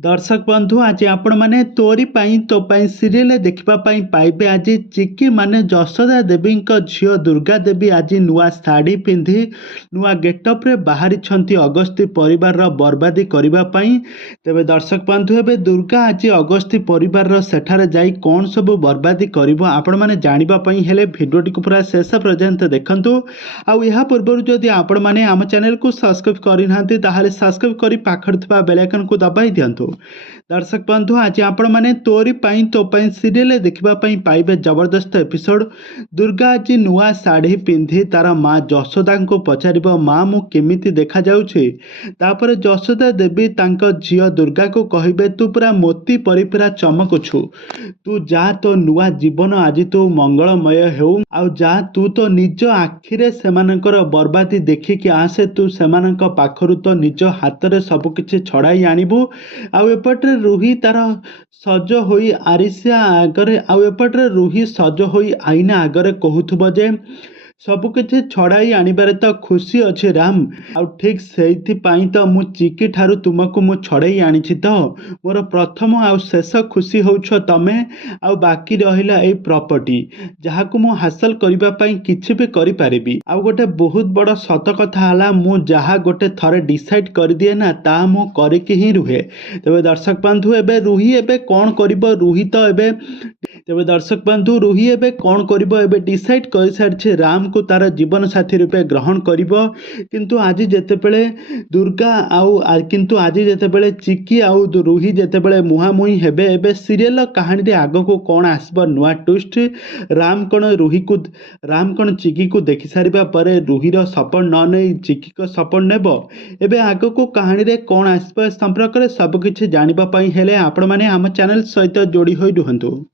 दर्शक बंधु आज आपण मैंने तोरी पाई तो पाई सीरियल देखा पाइबे। आज चिकी माने जशोदा देवी झील दुर्गा देवी आज नुआ शाढ़ी पिंधि नुआ गेटअप रे बाहरी अगस्ती परिवार बर्बादी करने। तेबे दर्शक बंधु एवं दुर्गा आज अगस्ती परिवार सेठारे जाई कौन सब बर्बादी कर आपण मैंने जानापी हेले भिडियोटी को पूरा शेष पर्यंत देखंतु। आउ या पूर्व जदि आपण मैंने आम चैनल को सब्सक्राइब करना ताहले सब्सक्राइब कर पाखर थिबा बेल आइकन को दबाई दियंतु। दर्शक बंधु आज आपण मैंने तोरी पाई तो पाई सीरियल देखा पाइबे जबरदस्त एपिसोड। दुर्गा आज नुआ शाढ़ी पिंधि तार माँ जशोदा को पचार माँ मु केमिति देखा जाउछि। तापर जशोदा देवी तांको झियो दुर्गा को कहिबे तू पूरा मोती परी पूरा चमकुछु, तू जा तो नुआ जीवन आज तू मंगलमय हेउ। आउ जा तू तो निज आखिरे सेमानकर बर्बादी देखिकी आसे, तू सेमानक पाखरु तो निज हाथ में सबकिछि छड़ाई आनिबु। आउ एपटे रुही तार सज होई आरिसिया आगरे आउ एपटे रुही सज होई आईना आगरे कहूथबो जे सबकिछि छड़ाई आनिबारे तो खुशी अच्छे राम। आउ ठीक से तो मु चिकी ठारू तुमको मु छड़ाई आनिछि तो मोर प्रथम आउ शेष खुशी होउछ तमे। आउ बाकी रहिला ए प्रॉपर्टी जहाकु मु हासिल करिबा पई किछि भी करि पारिबी। आउ गोटे बहुत बड़ सत कथा हला मु जहा गोटे थरे डिसाइड कर दिए ना ता मु करिके ही रुहे। तबे दर्शक बंधु एबे रुही एबे कोन करिबो रुही तो एबे तेबे दर्शक बंधु रुही एबे कौन करिबो एबे डिसाइड कर सारी राम को तार जीवन साथी रूपे ग्रहण करिबो। किंतु आज जेतेबेले दुर्गा किंतु आज जेतेबेले चिकी आउ रुही जेतेबेले मुहामुही हेबे एबे सीरियल कहानी रे आगो को कौन आसबो नुआ ट्विस्ट। राम कौन चिकी को देखि सारिबा परे रुही रो सपोर्ट न नै चिकी को सपोर्ट नेबो। एबे आगो को कहानी रे कौन आसबो संपर्क रे सब किछि जानिबा पई हेले आपण माने हम चैनल सहित जोड़ी होई रुहंतु।